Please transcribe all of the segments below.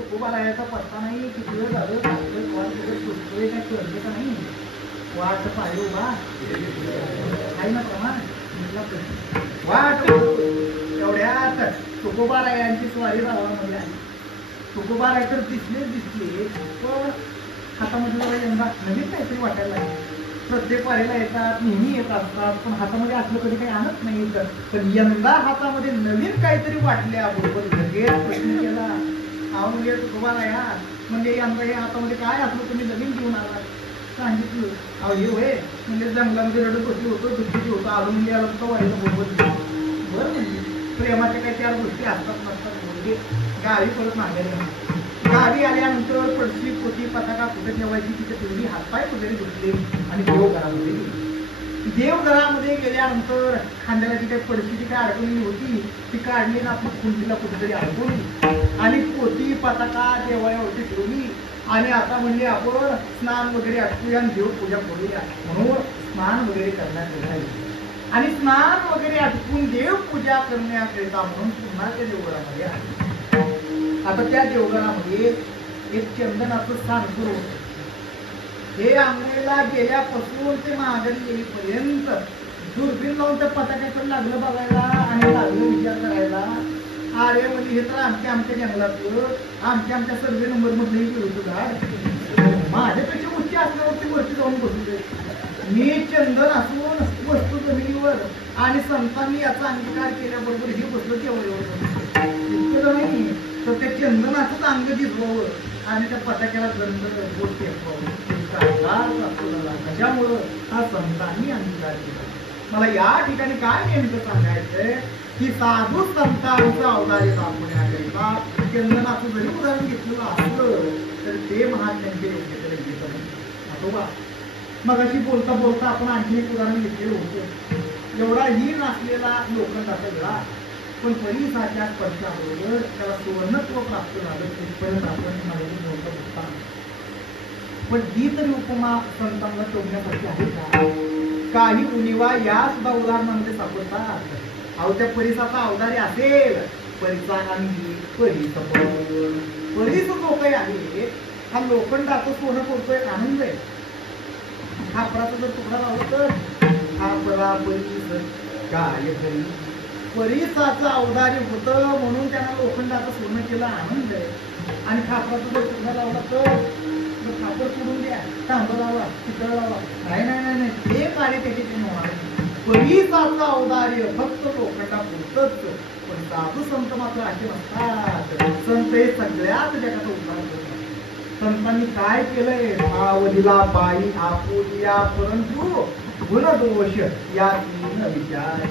तुकोबारायाचा पत्ता नाही. किती वेळ झालं चांगलं कॉल सगळं सुटतोय काय कळलं का नाही. वाट पाहिजे बा काही ना प्रमाण वाट एवढ्यात तुकोबारायांची स्वारी गावामध्ये आली. तुकोबाराय तर दिसले पण हातामध्ये जरा यंदा नवीन काहीतरी वाटायला लागले. प्रत्येक वारीला येतात, नेहमी येत असतात, पण हातामध्ये असलं कधी काही आणत नाही. पण यंदा हातामध्ये नवीन काहीतरी वाटल्याबरोबर लगेच प्रश्न केला. म्हणजे तुकोबाराया म्हणजे यंदा हे हातामध्ये काय असलं तुम्ही नवीन घेऊन आला. सांगितलं अहो हे होय म्हणजे जंगलामध्ये रडत होतो दुःखीची होतं आलो म्हणजे आलो तर वारीला बरोबर बरं म्हणजे प्रेमाच्या काही 4 गोष्टी असतात नसतात. म्हणजे गावी परत मागायला गावी आल्यानंतर पडशी पोती पताका कुठे ठेवायची तिथे तेवढी हातपाय वगैरे धुतले आणि देवघरामध्ये गेले. देवघरामध्ये गेल्यानंतर खांद्याला जी काही पडशीची काय अडकवलेली होती ती काढली ना आपली कुंडीला कुठेतरी अडकवली आणि पोती पताका देवाऱ्यावरती ठेवली. आणि आता म्हणजे आपण स्नान वगैरे आटपूया आणि देवपूजा करूया म्हणून स्नान वगैरे करण्यात येईल. आणि स्नान वगैरे आटपून देवपूजा करण्याकरिता म्हणून पुन्हा त्या देवघरामध्ये आले. आता त्या देवघरामध्ये एक चंदनाचं स्थान सुरू होतं. हे आंघोळीला गेल्यापासून ते माघारी येईपर्यंत दुर्बीण लावून त्या पताक्याकडे लागलं बघायला आणि लागलं विचार करायला. अरे म्हणजे हे तर आमच्या जंगलातलं आमच्या सर्वे नंबर मधलं होतं झाड माझ्यापेक्षा उंची असल्यावरती वरती जाऊन बसले. मी चंदन असून वस्तू जमिनीवर आणि संतांनी याचा अंगीकार केल्याबरोबर हे बसलं तेवढ्यावर इतकं नाही तर ते चंदनाचंच अंग दिसवावं आणि त्या पताक्याला गंध बोट टेकवावं. कशामुळं हा संतांनी अंगीकार केला. मला या ठिकाणी काय नेमकं सांगायचंय की साधू संतांचं अवतारी दाखवण्याकरिता चंदनाचं जरी उदाहरण घेतलेलं असलं तर ते महात्म्यांचे योग्यतेने घेत नाही. आठोबा मगाशी बोलता बोलता आपण आणखी एक उदाहरण घेतलेलं होतं. एवढा ही नसलेला लोखंडाचा विळा पण परिसाच्या स्पर्शाबरोबर त्याला सुवर्णत्व प्राप्त झालं तिथपर्यंत आपण मराठी बोलत होता. पण ही तरी उपमा संतांना शोधण्यासाठी आहे का. काही उणिवा या सुद्धा उदाहरणामध्ये सापडतात. अहो त्या परिसाचा अवतारी असेल परिसा अंगी परिस जो काही आहे हा लोखंडाचं सोनं करतोय आनंद आहे. खापराचा जर तुकडा लावला तर खापरा परिस काय तरी परिसाचं अवतारी होतं म्हणून त्यांना लोखंडाचं सोनं केलं आनंद आहे. आणि खापराचा जर तुकडा लावला तर खापर सोडून द्या तांबा लावा चितळ लावा नाही ते कार्य त्याचे ते होणार. परिसाचं औदार्य फक्त लोखंडापुरतच. पण साधू संत मात्र असे नसतात. संत हे सगळ्यात जगाचा उद्धार करतात. संतांनी काय केलंय अवधीला बाई आपुलिया परंतु गुणदोष या 3 विचार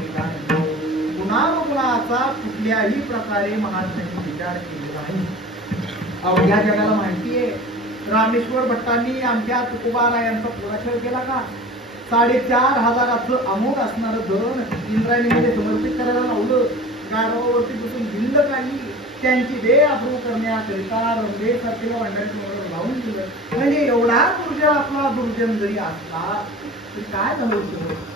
गुणाचा कुठल्याही प्रकारे महात्म्यांनी विचार केलेला नाही. अवघ्या जगाला माहितीये रामेश्वर भट्टांनी आमच्या तुकोबारायांचा पुराखेळ केला का. 4,500 अमोघ असणारं धन इंद्रायणीमध्ये समर्पित करायला लावलं. गाढवावरती बसून भिंड काढली. त्यांची देह अप्रूव करण्याकरिता रंगेसारखेला वांडायचं लावून दिलं. म्हणजे एवढा दुर्जन आपला दुर्जन जरी असला तरी काय झालं होतं.